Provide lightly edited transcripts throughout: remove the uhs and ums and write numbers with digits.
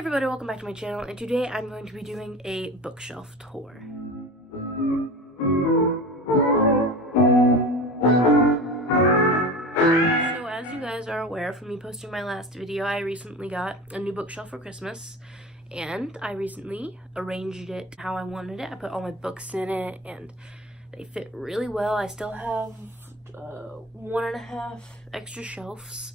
everybody, welcome back to my channel, and today I'm going to be doing a bookshelf tour. So as you guys are aware from me posting my last video, I recently got a new bookshelf for Christmas, and I recently arranged it how I wanted it. I put all my books in it, and they fit really well. I still have 1.5 extra shelves.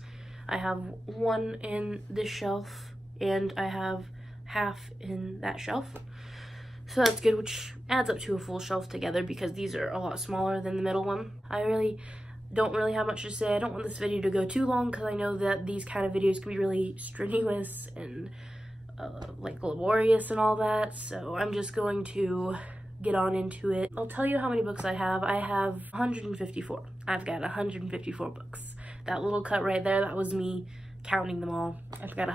I have one in this shelf, and I have half in that shelf, so that's good, which adds up to a full shelf together because these are a lot smaller than the middle one. I don't really have much to say. I don't want this video to go too long because I know that these kind of videos can be really strenuous and like laborious and all that, so I'm just going to get on into it. I'll tell you how many books I have. I have 154. I've got 154 books. That little cut right there, that was me counting them all. I've got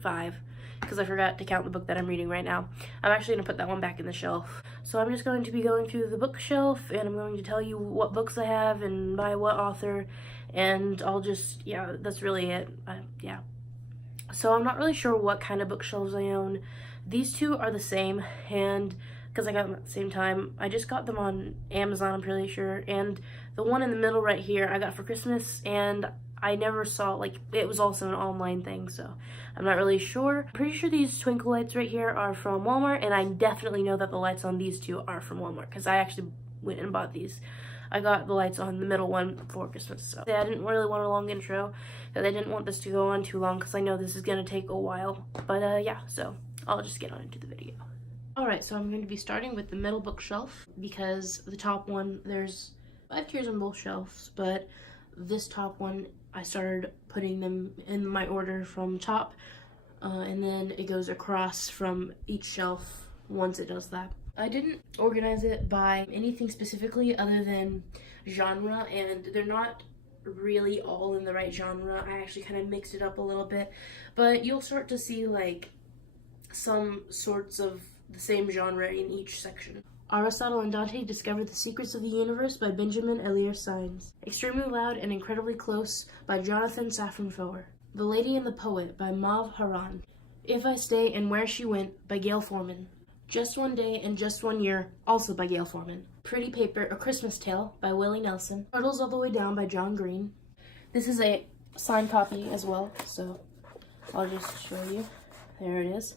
5, because I forgot to count the book that I'm reading right now. I'm actually going to put that one back in the shelf. So I'm just going to be going through the bookshelf, and I'm going to tell you what books I have and by what author, and I'll just, yeah, that's really it. Yeah. So I'm not really sure what kind of bookshelves I own. These two are the same, and because I got them at the same time, I just got them on Amazon, I'm pretty sure, and the one in the middle right here I got for Christmas, and I never saw, like, it was also an online thing, so I'm not really sure. I'm pretty sure these twinkle lights right here are from Walmart, and I definitely know that the lights on these two are from Walmart, because I actually went and bought these. I got the lights on the middle one for Christmas, so I didn't really want a long intro, because I didn't want this to go on too long, because I know this is going to take a while, but yeah, so I'll just get on into the video. Alright, so I'm going to be starting with the middle bookshelf, because the top one, there's 5 tiers on both shelves, but this top one, I started putting them in my order from top, and then it goes across from each shelf once it does that. I didn't organize it by anything specifically other than genre, and they're not really all in the right genre. I actually kind of mixed it up a little bit, but you'll start to see like some sorts of the same genre in each section. Aristotle and Dante Discovered the Secrets of the Universe by Benjamin Elias Sainz. Extremely Loud and Incredibly Close by Jonathan Safran Foer. The Lady and the Poet by Mav Haran. If I Stay and Where She Went by Gail Forman. Just One Day and Just One Year, also by Gail Forman. Pretty Paper, A Christmas Tale by Willie Nelson. Turtles All the Way Down by John Green. This is a signed copy as well, so I'll just show you. There it is.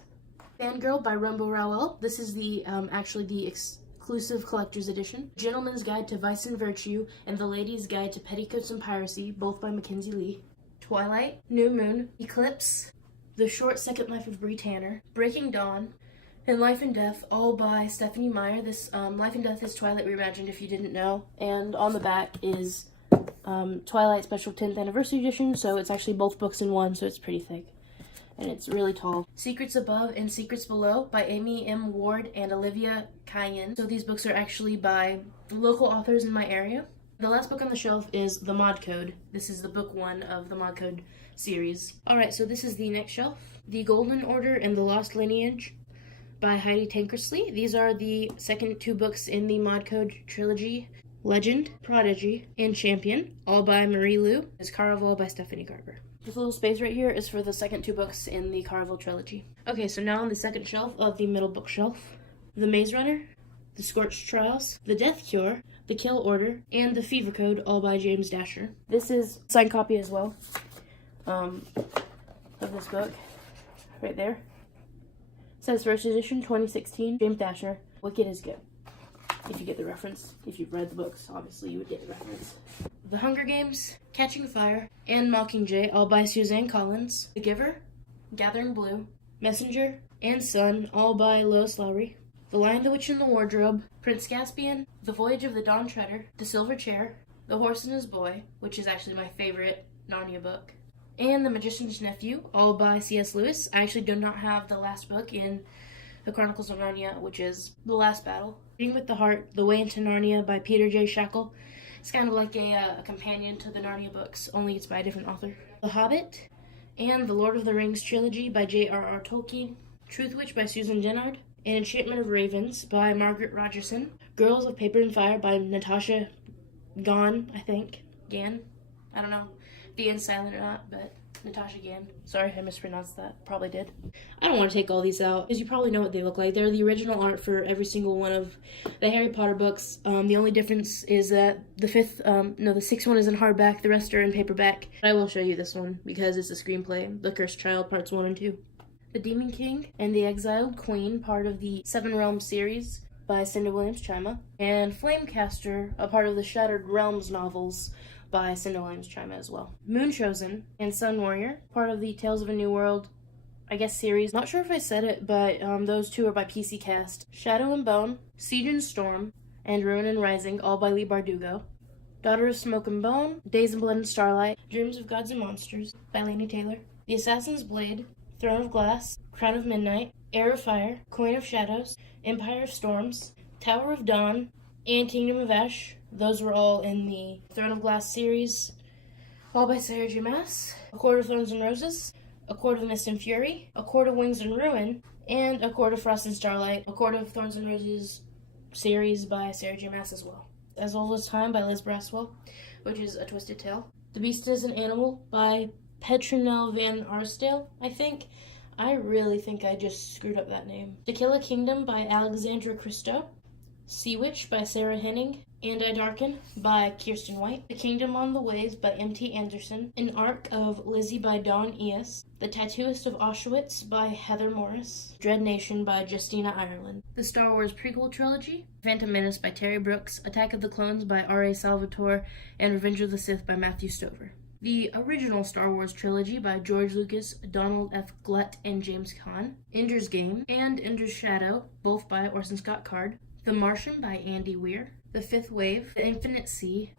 Fangirl by Rumbo Rowell. This is the actually the exclusive collector's edition. Gentleman's Guide to Vice and Virtue and The Lady's Guide to Petticoats and Piracy, both by Mackenzie Lee. Twilight, New Moon, Eclipse, The Short Second Life of Bree Tanner, Breaking Dawn, and Life and Death, all by Stephenie Meyer. This Life and Death is Twilight Reimagined, if you didn't know. And on the back is Twilight Special 10th Anniversary Edition, so it's actually both books in one, so it's pretty thick. And it's really tall. Secrets Above and Secrets Below by Amy M. Ward and Olivia Cayenne. So these books are actually by local authors in my area. The last book on the shelf is The Mod Code. This is the book 1 of the Mod Code series. Alright, so this is the next shelf. The Golden Order and the Lost Lineage by Heidi Tankersley. These are the second 2 books in the Mod Code trilogy. Legend, Prodigy, and Champion, all by Marie Lu. Is Caraval by Stephanie Garber. This little space right here is for the second 2 books in the Caraval trilogy. Okay, so now on the second shelf of the middle bookshelf, The Maze Runner, The Scorched Trials, The Death Cure, The Kill Order, and The Fever Code, all by James Dasher. This is a signed copy as well of this book, right there. It says First Edition 2016, James Dasher. Wicked is good. If you get the reference. If you've read the books, obviously you would get the reference. The Hunger Games, Catching Fire, and Mockingjay, all by Suzanne Collins. The Giver, Gathering Blue, Messenger, and Sun, all by Lois Lowry. The Lion, the Witch, and the Wardrobe, Prince Caspian, The Voyage of the Dawn Treader, The Silver Chair, The Horse and His Boy, which is actually my favorite Narnia book, and The Magician's Nephew, all by C.S. Lewis. I actually do not have the last book in The Chronicles of Narnia, which is The Last Battle. Reading with the Heart, The Way into Narnia by Peter J. Shackle. It's kind of like a companion to the Narnia books, only it's by a different author. The Hobbit, and The Lord of the Rings trilogy by J.R.R. Tolkien. Truth Witch by Susan Dennard, and Enchantment of Ravens by Margaret Rogerson. Girls of Paper and Fire by Natasha Gann, I think. Gann? I don't know if the N's silent or not, but Natasha Gann. Sorry, I mispronounced that. Probably did. I don't want to take all these out, because you probably know what they look like. They're the original art for every single one of the Harry Potter books. The only difference is that the sixth one is in hardback, the rest are in paperback. I will show you this one, because it's a screenplay. The Cursed Child, Parts 1 and 2. The Demon King and the Exiled Queen, part of the Seven Realms series by Cinda Williams-Chima. And Flamecaster, a part of the Shattered Realms novels by Cinda Williams-Chima as well. Moonchosen and Sun Warrior, part of the Tales of a New World, I guess, series. Not sure if I said it, but those two are by PC Cast. Shadow and Bone, Siege and Storm, and Ruin and Rising, all by Leigh Bardugo. Daughter of Smoke and Bone, Days of Blood and Starlight, Dreams of Gods and Monsters by Laini Taylor. The Assassin's Blade, Throne of Glass, Crown of Midnight, Heir of Fire, Coin of Shadows, Empire of Storms, Tower of Dawn, and Kingdom of Ash. Those were all in the Throne of Glass series, all by Sarah J. Maas. A Court of Thorns and Roses, A Court of Mist and Fury, A Court of Wings and Ruin, and A Court of Frost and Starlight, A Court of Thorns and Roses series by Sarah J. Maas as well. As Old as Time by Liz Braswell, which is A Twisted Tale. The Beast is an Animal by Petronelle Van Arsdale, I think. I really think I just screwed up that name. To Kill a Kingdom by Alexandra Christo. Sea Witch by Sarah Henning. And I Darken by Kirsten White. The Kingdom on the Waves by M.T. Anderson. An Arc of Lizzie by Dawn Eas. The Tattooist of Auschwitz by Heather Morris. Dread Nation by Justina Ireland. The Star Wars prequel trilogy. Phantom Menace by Terry Brooks. Attack of the Clones by R.A. Salvatore. And Revenge of the Sith by Matthew Stover. The original Star Wars trilogy by George Lucas, Donald F. Glut, and James Caan. Ender's Game and Ender's Shadow, both by Orson Scott Card. The Martian by Andy Weir. The Fifth Wave, The Infinite Sea,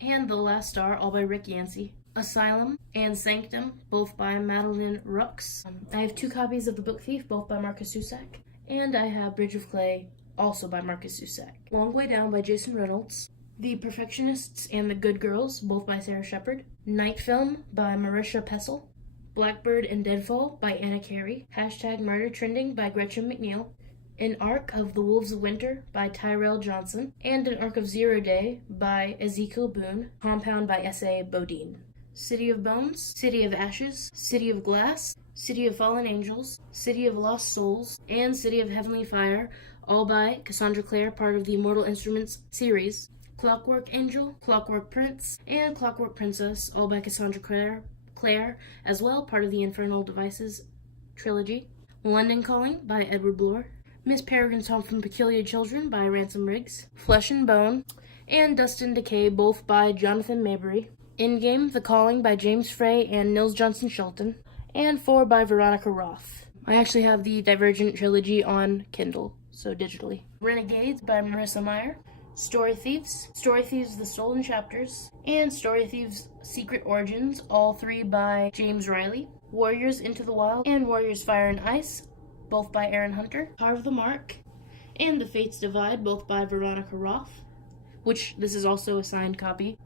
and The Last Star, all by Rick Yancey. Asylum and Sanctum, both by Madeline Rux. I have 2 copies of The Book Thief, both by Marcus Zusak. And I have Bridge of Clay, also by Marcus Zusak. Long Way Down by Jason Reynolds. The Perfectionists and the Good Girls, both by Sarah Shepard. Night Film by Marisha Pessel. Blackbird and Deadfall by Anna Carey. #Murder Trending by Gretchen McNeil. An Arc of the Wolves of Winter by Tyrell Johnson. And An Arc of Zero Day by Ezekiel Boone. Compound by S.A. Bodine. City of Bones, City of Ashes, City of Glass, City of Fallen Angels, City of Lost Souls, and City of Heavenly Fire, all by Cassandra Clare, part of the Mortal Instruments series. Clockwork Angel, Clockwork Prince, and Clockwork Princess, all by Cassandra Clare, as well, part of the Infernal Devices trilogy. London Calling by Edward Bloor. Miss Peregrine's Home from Peculiar Children by Ransom Riggs. Flesh and Bone, and Dust and Decay, both by Jonathan Maberry. Endgame, The Calling by James Frey and Nils Johnson Shelton. And 4 by Veronica Roth. I actually have the Divergent trilogy on Kindle, so digitally. Renegades by Marissa Meyer. Story Thieves, The Stolen Chapters, and Story Thieves Secret Origins, all 3 by James Riley. Warriors Into the Wild and Warriors Fire and Ice, both by Aaron Hunter. Carve the Mark and The Fates Divide, both by Veronica Roth, which this is also a signed copy.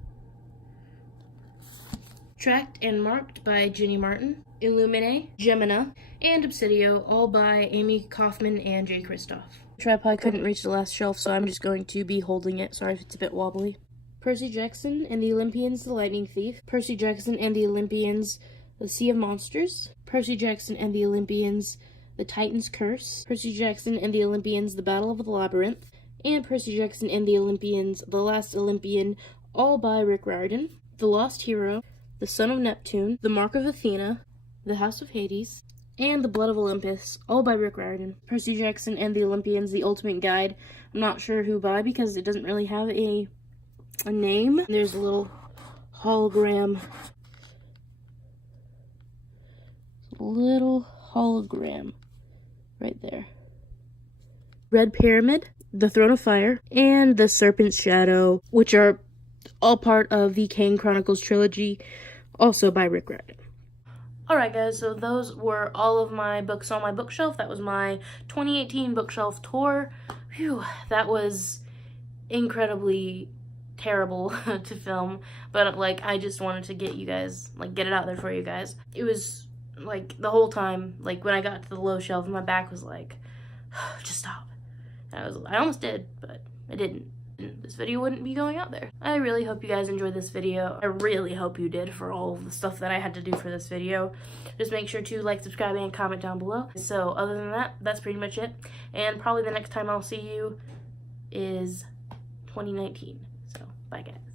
Tracked and Marked by Jenny Martin. Illumine, Gemina, and Obsidio, all by Amy Kaufman and Jay Kristoff. Tripod couldn't reach the last shelf, so I'm just going to be holding it. Sorry if it's a bit wobbly. Percy Jackson and the Olympians, The Lightning Thief. Percy Jackson and the Olympians, The Sea of Monsters. Percy Jackson and the Olympians, The Titan's Curse. Percy Jackson and the Olympians, The Battle of the Labyrinth. And Percy Jackson and the Olympians, The Last Olympian, all by Rick Riordan. The Lost Hero, The Son of Neptune, The Mark of Athena, The House of Hades, and The Blood of Olympus, all by Rick Riordan. Percy Jackson and the Olympians, The Ultimate Guide. I'm not sure who by because it doesn't really have a name. There's a little hologram. Right there. Red Pyramid, The Throne of Fire, and The Serpent's Shadow, which are all part of the Kane Chronicles trilogy, also by Rick Riordan. Alright guys, so those were all of my books on my bookshelf. That was my 2018 bookshelf tour. Phew, that was incredibly terrible to film, but like I just wanted to get you guys, like get it out there for you guys. It was like the whole time, like when I got to the low shelf, my back was like, just stop. And I almost did, but I didn't. this video wouldn't be going out there. I really hope you guys enjoyed this video. I really hope you did for all of the stuff that I had to do for this video. Just make sure to like, subscribe, and comment down below. So other than that, that's pretty much it. And probably the next time I'll see you is 2019. So bye guys.